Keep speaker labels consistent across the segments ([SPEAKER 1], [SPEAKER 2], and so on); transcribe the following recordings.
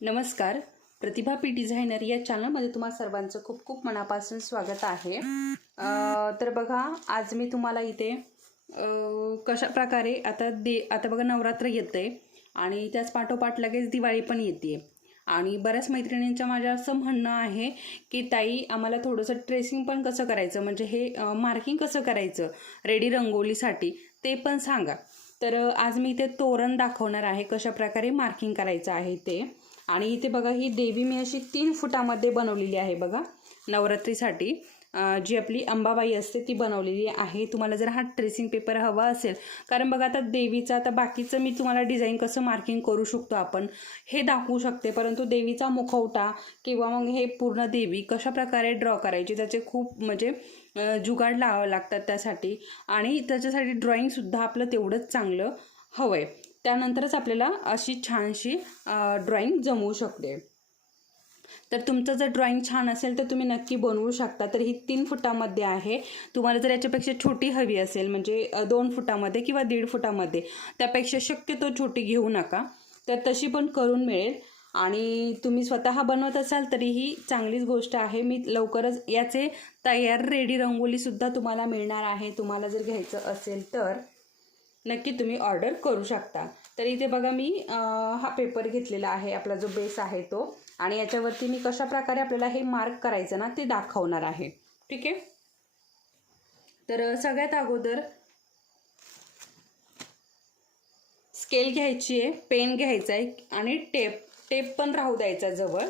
[SPEAKER 1] नमस्कार. प्रतिभा P designer या चॅनलमध्ये तुम्हा सर्वांचं खूप खूप मनापासून स्वागत आहे. तर बघा आज मी तुम्हाला इथे कशा प्रकारे आता दे आता बघा नवरात्र येतं आहे आणि त्याच पाठोपाठ लगेच दिवाळी पण येते आणि बऱ्याच मैत्रिणींच्या माझ्या असं म्हणणं आहे की ताई आम्हाला थोडंसं ट्रेसिंग पण कसं करायचं? म्हणजे हे मार्किंग कसं करायचं? रेडी रंगोलीसाठी? ते पण सांगा. तर आज मी इथे तोरण दाखवणार आहे कशा प्रकारे मार्किंग करायचं आहे ते. आणि इथे बघा ही देवी मी अशी तीन फुटामध्ये बनवलेली आहे बघा नवरात्रीसाठी. जी आपली अंबाबाई असते ती बनवलेली आहे. तुम्हाला जर हा ट्रेसिंग पेपर हवा असेल कारण बघा आता देवीचा आता बाकीचं मी तुम्हाला डिझाईन कसं मार्किंग करू शकतो आपण हे दाखवू शकते. परंतु देवीचा मुखवटा किंवा मग हे पूर्ण देवी कशा प्रकारे ड्रॉ करायची त्याचे खूप म्हणजे जुगाड लावावं लागतात त्यासाठी. आणि त्याच्यासाठी ड्रॉईंगसुद्धा आपलं तेवढंच चांगलं हवं आहे त्यानंतरच आपल्याला अशी छानशी ड्रॉईंग जमवू शकते. तर तुमचं जर ड्रॉईंग छान असेल तर तुम्ही नक्की बनवू शकता. तर ही तीन फुटामध्ये आहे. तुम्हाला जर याच्यापेक्षा छोटी हवी असेल म्हणजे दोन फुटामध्ये किंवा दीड फुटामध्ये त्यापेक्षा शक्यतो छोटी घेऊ नका. तर तशी पण करून मिळेल. आणि तुम्ही स्वतः बनवत असाल तरीही चांगलीच गोष्ट आहे. मी लवकरच याचे तयार रेडी रंगोलीसुद्धा तुम्हाला मिळणार आहे. तुम्हाला जर घ्यायचं असेल तर. नक्की तुम्ही ऑर्डर करू शकता. तर इथे बघा मी हा पेपर घेतलेला आहे आपला जो बेस आहे तो. आणि याच्यावरती मी कशा प्रकारे आपल्याला हे मार्क करायचं ना ते दाखवणार आहे. ठीक आहे? तर सगळ्यात अगोदर स्केल घ्यायची आहे पेन घ्यायचा आहे आणि टेप टेप पण राहू द्यायचा जवळ.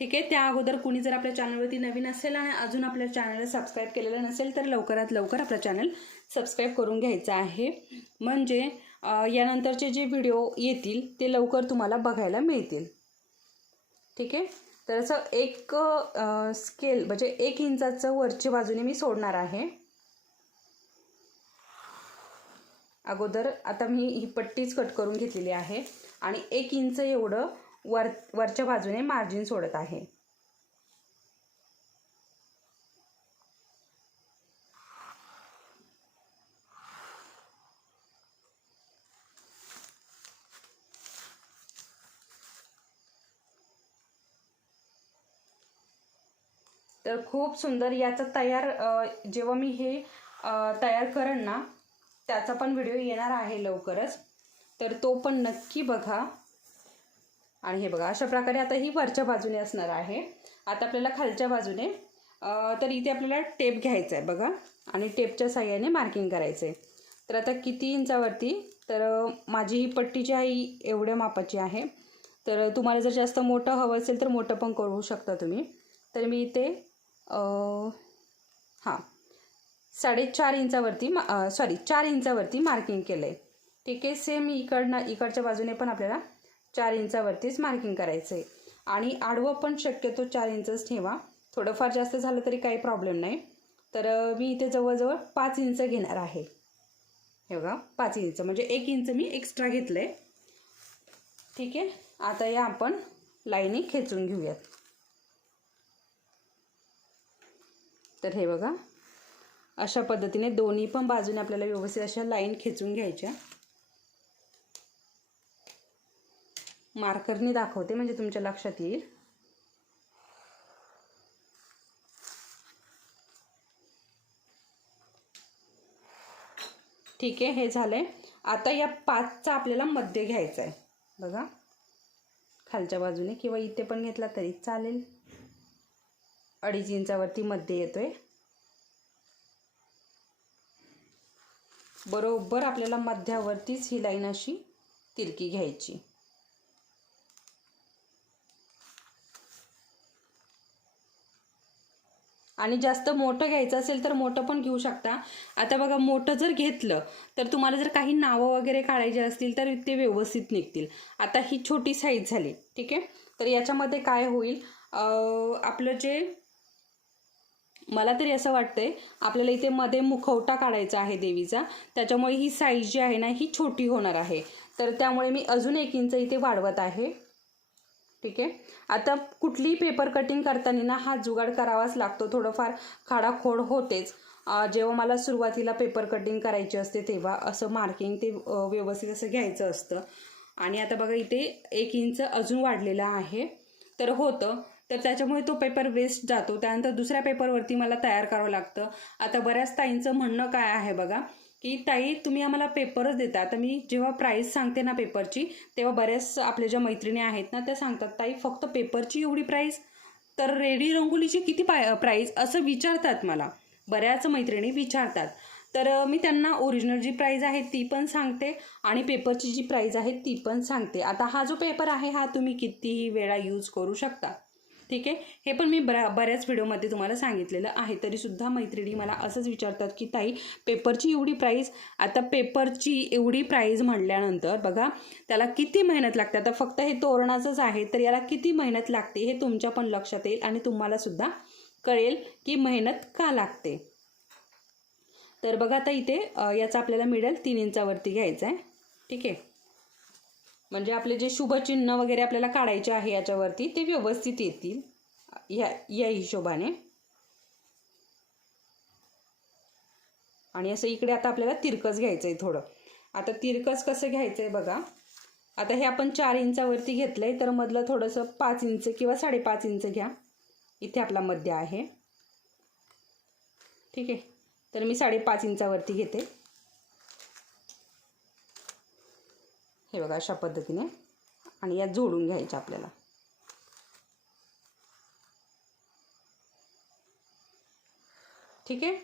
[SPEAKER 1] ठीक आहे? त्या अगोदर कुणी जर आपल्या चॅनलवरती नवीन असेल आणि अजून आपल्या चॅनलला सबस्क्राईब केलेलं नसेल तर लवकरात लवकर आपलं चॅनल सबस्क्राईब करून घ्यायचं आहे. म्हणजे यानंतरचे जे व्हिडिओ येतील ते लवकर तुम्हाला बघायला मिळतील. ठीक आहे? तर असं एक स्केल म्हणजे एक इंचाचं वरच्या बाजूने मी सोडणार आहे. अगोदर आता मी ही पट्टीच कट करून घेतलेली आहे. आणि एक इंच एवढं वर वरच्या बाजूने मार्जिन सोडत आहे. तर खूप सुंदर याचा तयार जेव्हा मी हे तयार करेन ना त्याचा पण व्हिडिओ येणार आहे लवकरच. तर तो पण नक्की बघा. आणि हे बघा अशा प्रकारे आता ही वरच्या बाजूने असणार आहे. आता आपल्याला खालच्या बाजूने तर इथे आपल्याला टेप घ्यायचा आहे बघा आणि टेपच्या साह्याने मार्किंग करायचं आहे. तर आता किती इंचावरती तर माझी ही पट्टी जी आहे एवढ्या मापाची आहे. तर तुम्हाला जर जास्त मोठं हवं असेल तर मोठं पण करू शकता तुम्ही. तर मी इथे हां साडेचार इंचावरती सॉरी चार इंचावरती मार्किंग केलं आहे ठीक आहे सेम इकडनं इकडच्या बाजूने पण आपल्याला चार इंचावरतीच मार्किंग करायचं आहे आणि आडवं पण शक्यतो चार इंचच ठेवा. थोडंफार जास्त झालं तरी काही प्रॉब्लेम नाही. तर मी इथे जवळजवळ पाच इंच घेणार आहे. हे बघा पाच इंच. म्हणजे एक इंच मी एक्स्ट्रा घेतलं आहे ठीक आहे? आता या आपण लाईनी खेचून घेऊयात. तर हे बघा अशा पद्धतीने दोन्ही पण बाजूने आपल्याला व्यवस्थित अशा लाईन खेचून घ्यायच्या. मार्करनी दाखवते म्हणजे तुमच्या लक्षात येईल. ठीक आहे हे झालंय. आता या पाचचा आपल्याला मध्य घ्यायचा आहे बघा. खालच्या बाजूने किंवा इथे पण घेतला तरी चालेल. अडीच इंचावरती मध्ये येतोय. बरोबर आपल्याला मध्यावरतीच ही लाईन अशी तिरकी घ्यायची. आणि जास्त मोठं घ्यायचं असेल तर मोठं पण घेऊ शकता. आता बघा मोठं जर घेतलं तर तुम्हाला जर काही नावं वगैरे काढायची असतील तर ते व्यवस्थित निघतील. आता ही छोटी साईज झाली ठीक आहे? तर याच्यामध्ये काय होईल? आपलं जे मला तरी असं वाटतंय आपल्याला इथे मध्ये मुखवटा काढायचा आहे देवीचा. त्याच्यामुळे ही साईज जी आहे ना ही छोटी होणार आहे. तर त्यामुळे मी अजून एक इंच इथे वाढवत आहे. ठीक आहे? आता कुठलीही पेपर कटिंग करताना ना हा जुगाड करावाच लागतो. थोडंफार खाडाखोड होतेच. जेव्हा मला सुरुवातीला पेपर कटिंग करायची असते तेव्हा असं मार्किंग ते व्यवस्थित असं घ्यायचं असतं. आणि आता बघा इथे एक इंच अजून वाढलेला आहे. तर होतं. तर त्याच्यामुळे तो पेपर वेस्ट जातो. त्यानंतर दुसऱ्या पेपरवरती मला तयार करावं लागतं. आता बऱ्याच ताईंचं म्हणणं काय आहे बघा? की ताई तुम्ही आम्हाला पेपरच देता. आता मी जेव्हा प्राईस सांगते ना पेपरची तेव्हा बऱ्याच आपल्या ज्या मैत्रिणी आहेत ना त्या सांगतात ताई फक्त पेपरची एवढी प्राईस तर रेडी रंगोलीची किती पाय प्राईस असं विचारतात मला. बऱ्याच मैत्रिणी विचारतात. तर मी त्यांना ओरिजिनल जी प्राईज आहे ती पण सांगते आणि पेपरची जी प्राईज आहे ती पण सांगते. आता हा जो पेपर आहे हा तुम्ही कितीही वेळा यूज करू शकता? ठीक आहे? हे पण मी बऱ्या बऱ्याच व्हिडिओमध्ये तुम्हाला सांगितलेलं आहे. तरीसुद्धा मैत्रिणी मला असंच विचारतात की ताई पेपरची एवढी प्राईज आता पेपरची एवढी प्राईज म्हणल्यानंतर बघा त्याला किती मेहनत लागते? आता फक्त हे तोरणाचंच आहे तर याला किती मेहनत लागते हे तुमच्या पण लक्षात येईल आणि तुम्हालासुद्धा कळेल की मेहनत का लागते. तर बघा आता इथे याचा आपल्याला मिळेल तीन इंचावरती घ्यायचं आहे ठीक आहे? म्हणजे आपले जे शुभचिन्ह वगैरे आपल्याला काढायचे आहे याच्यावरती ते व्यवस्थित येतील. या या हिशोबाने. आणि असं इकडे आता आपल्याला तिरकस घ्यायचं आहे थोडं. आता तिरकस कसं घ्यायचं आहे बघा. आता हे आपण चार इंचावरती घेतलं आहे तर मधलं थोडंसं पाच इंच किंवा साडेपाच इंच घ्या. इथे आपला मध्य आहे. ठीक आहे? तर मी साडेपाच इंचावरती घेते. हे बघा अशा पद्धतीने. आणि यात जोडून घ्यायचं आपल्याला. ठीक आहे?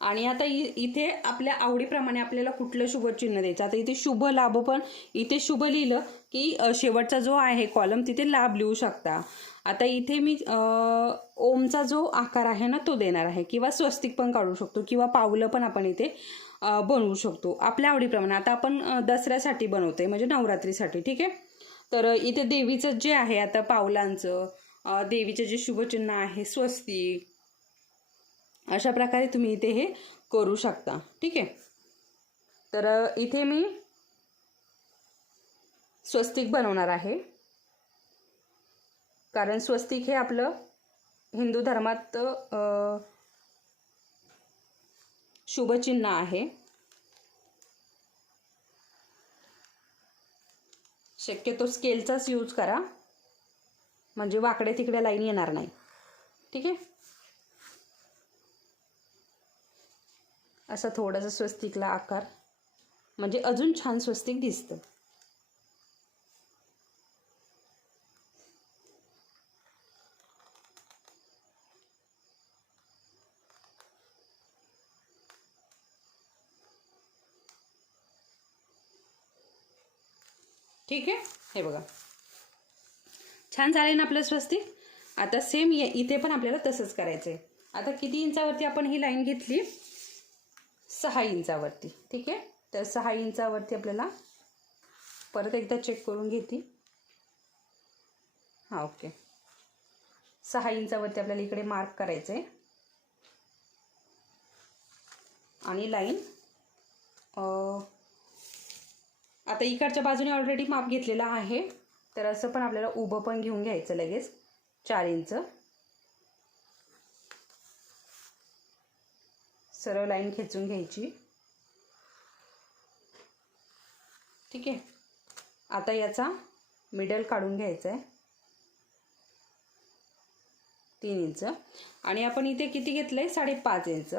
[SPEAKER 1] आणि आता इ इथे आपल्या आवडीप्रमाणे आपल्याला कुठलं शुभचिन्ह द्यायचं? आता इथे शुभ लाभ पण इथे शुभ लिहिलं की शेवटचा जो आहे कॉलम तिथे लाभ लिहू शकता. आता इथे मी ओमचा जो आकार आहे ना तो देणार आहे. किंवा स्वस्तिक पण काढू शकतो. किंवा पावलं पण आपण इथे बनवू शकतो. आपल्या आवडीप्रमाणे. आता आपण दसऱ्यासाठी बनवतो आहे म्हणजे नवरात्रीसाठी ठीक आहे? तर इथे देवीचं जे आहे आता पावलांचं देवीचं जे शुभचिन्ह आहे स्वस्तिक अशा प्रकारे तुम्ही इथे हे करू शकता ठीक आहे? तर इथे मी स्वस्तिक बनवणार आहे. कारण स्वस्तिक हे आपलं हिंदू धर्मात शुभचिन्ह आहे. शक्यतो स्केलचाच यूज करा. म्हणजे वाकडे तिकडे लाईन येणार नाही. ठीक आहे? असा थोडासा स्वस्तिकला आकार. म्हणजे अजून छान स्वस्तिक दिसतं. ठीक आहे? हे बघा. छान झाले ना आपलं स्वस्तिक आता सेम इथे पण आपल्याला तसंच करायचं आहे आता किती इंचावरती आपण ही लाईन घेतली? सहा इंचावरती. ठीक आहे? तर सहा इंचावरती आपल्याला परत एकदा चेक करून घेते. हां ओके सहा इंचावरती आपल्याला इकडे मार्क करायचं आहे आणि लाईन आता इकडच्या बाजूने ऑलरेडी माप घेतलेला आहे. तर असं पण आपल्याला उभं पण घेऊन घ्यायचं लगेच. चार इंच. सरळ लाईन खेचून घ्यायची. ठीक आहे. आता याचा मिडल काढून घ्यायचा आहे तीन इंच. आणि आपण इथे किती घेतलं आहे साडेपाच इंच.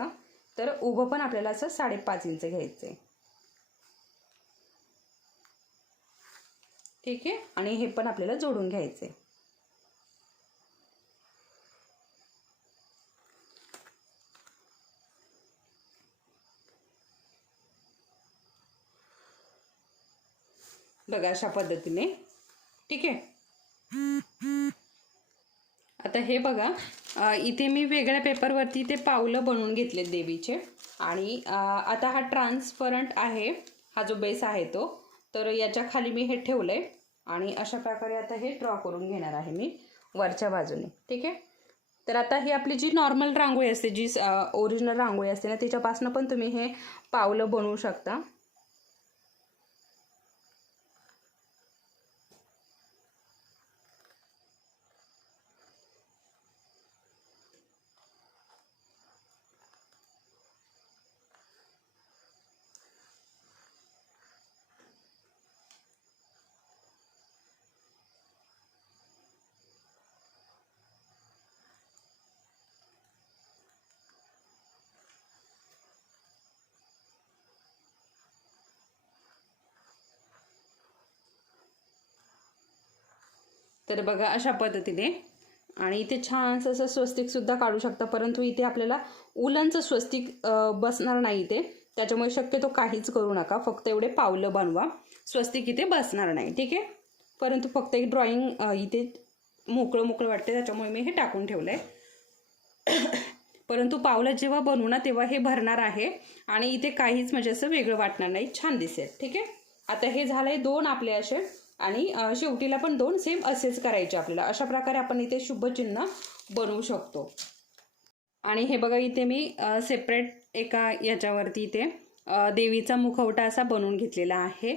[SPEAKER 1] तर उभं पण आपल्याला असं साडेपाच इंच घ्यायचं आहे ठीक आहे? आणि हे पण आपल्याला जोडून घ्यायचं आहे बघा अशा पद्धतीने. ठीक आहे? आता हे बघा इथे मी वेगळ्या पेपरवरती ते पावलं बनवून घेतले देवीचे. आणि आता हा ट्रान्सपरंट आहे हा जो बेस आहे तो. तर याच्या खाली मी हे ठेवलं आहे आणि अशा प्रकारे आता हे ड्रॉ करून घेणार आहे मी वरच्या बाजूने. ठीक आहे? तर आता ही आपली जी नॉर्मल रांगोळी असते जी ओरिजिनल रांगोळी असते ना तिच्यापासून पण तुम्ही हे पावलं बनवू शकता. तर बघा अशा पद्धतीने. आणि इथे छानसं असं स्वस्तिकसुद्धा काढू शकता परंतु इथे आपल्याला उलनचं स्वस्तिक बसणार नाही इथे. त्याच्यामुळे शक्यतो काहीच करू नका. फक्त एवढे पावलं बनवा. स्वस्तिक इथे बसणार नाही ठीक आहे? परंतु फक्त एक ड्रॉइंग इथे मोकळं मोकळं वाटते त्याच्यामुळे मी हे टाकून ठेवलं आहे परंतु पावलं जेव्हा बनवू ना तेव्हा हे भरणार आहे. आणि इथे काहीच म्हणजे असं वेगळं वाटणार नाही. छान दिसेल ठीक आहे? आता हे झालंय दोन आपले असे. आणि शेवटीला पण दोन सेम असेच करायचे आपल्याला. अशा प्रकारे आपण इथे शुभचिन्ह बनवू शकतो. आणि हे बघा इथे मी सेपरेट एका याच्यावरती इथे देवीचा मुखवटा असा बनवून घेतलेला आहे.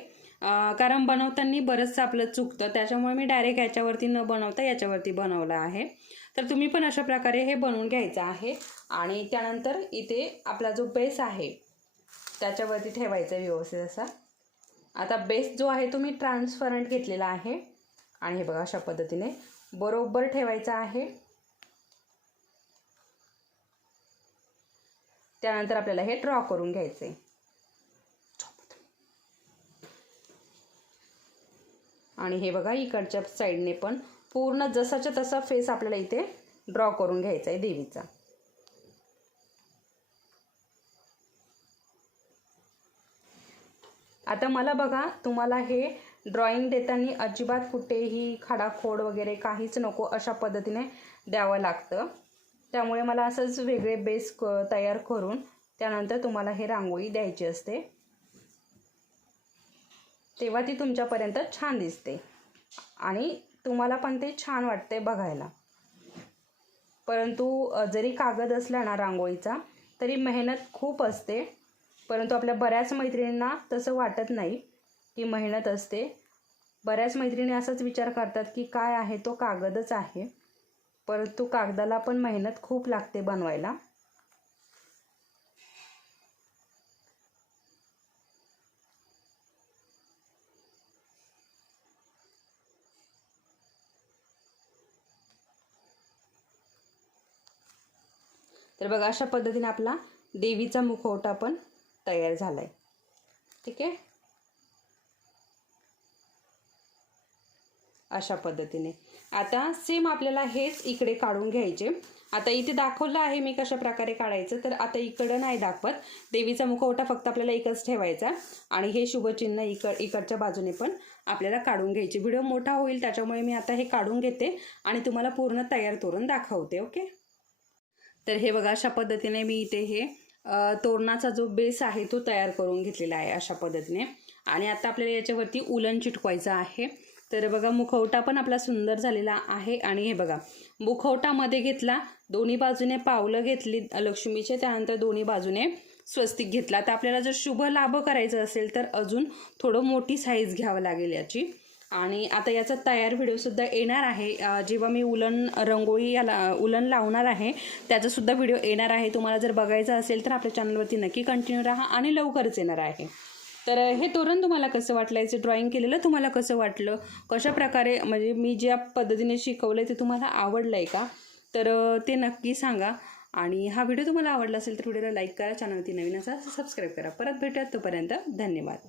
[SPEAKER 1] कारण बनवताना बरंचसं आपलं चुकतं. त्याच्यामुळे मी डायरेक्ट याच्यावरती न बनवता याच्यावरती बनवलं आहे. तर तुम्ही पण अशा प्रकारे हे बनवून घ्यायचं आहे. आणि त्यानंतर इथे आपला जो बेस आहे त्याच्यावरती ठेवायचा आहे व्यवस्थित असा. आता बेस जो आहे तो मी ट्रान्सपरंट घेतलेला आहे. आणि हे बघा अशा पद्धतीने बरोबर ठेवायचा आहे. त्यानंतर आपल्याला हे ड्रॉ करून घ्यायचं आहे आणि हे बघा इकडच्या साईडने पण पूर्ण जसाच्या तसा फेस आपल्याला इथे ड्रॉ करून घ्यायचा आहे देवीचा. आता मला बघा तुम्हाला हे ड्रॉइंग देताना अजिबात कुठेही खाडाखोड वगैरे काहीच नको अशा पद्धतीने द्यावं लागतं. त्यामुळे मला असंच वेगळे बेस क तयार करून त्यानंतर तुम्हाला हे रांगोळी द्यायची असते. तेव्हा ती तुमच्यापर्यंत छान दिसते. आणि तुम्हाला पण ते छान वाटते बघायला. परंतु जरी कागद असला ना रांगोळीचा तरी मेहनत खूप असते. परंतु आपल्या बऱ्याच मैत्रिणींना तसं वाटत नाही की मेहनत असते. बऱ्याच मैत्रिणी असाच विचार करतात की काय आहे तो कागदच आहे. परंतु कागदाला पण मेहनत खूप लागते बनवायला. तर बघा अशा पद्धतीने आपला देवीचा मुखवटा पण तयार झाला आहे ठीक आहे? अशा पद्धतीने. आता सेम आपल्याला हेच इकडे काढून घ्यायचे. आता इथे दाखवलं आहे मी कशा प्रकारे काढायचं तर आता इकडं नाही दाखवत. देवीचा मुखवटा फक्त आपल्याला एकच ठेवायचा आणि हे शुभचिन्ह इकड इकडच्या बाजूने पण आपल्याला काढून घ्यायचे. व्हिडिओ मोठा होईल त्याच्यामुळे मी आता हे काढून घेते आणि तुम्हाला पूर्ण तयार करून दाखवते ओके? तर हे बघा अशा पद्धतीने मी इथे हे तोरणाचा जो बेस आहे तो तयार करून घेतलेला आहे अशा पद्धतीने. आणि आता आपल्याला याच्यावरती उलन चिटकवायचं आहे. तर बघा मुखवटा पण आपला सुंदर झालेला आहे. आणि हे बघा मुखवटामध्ये घेतला दोन्ही बाजूने पावलं घेतली लक्ष्मीचे त्यानंतर दोन्ही बाजूने स्वस्तिक घेतला. तर आपल्याला जर शुभ लाभ करायचं असेल तर अजून थोडं मोठी साईज घ्यावं लागेल याची. आणि आता याचा तयार व्हिडिओसुद्धा येणार आहे. जेव्हा मी उलन रंगोळी याला उलन लावणार आहे त्याचासुद्धा व्हिडिओ येणार आहे. तुम्हाला जर बघायचा असेल तर आपल्या चॅनलवरती नक्की कंटिन्यू राहा आणि लवकरच येणार आहे. तर हे तोरण तुम्हाला कसं वाटलं? याचं ड्रॉइंग केलेलं तुम्हाला कसं वाटलं? कशा प्रकारे म्हणजे मी ज्या पद्धतीने शिकवलं आहे ते तुम्हाला आवडलं आहे का? तर ते नक्की सांगा. आणि हा व्हिडिओ तुम्हाला आवडला असेल तर व्हिडिओला लाईक करा. चॅनलवरती नवीन असा सबस्क्राईब करा. परत भेटूयात तोपर्यंत धन्यवाद.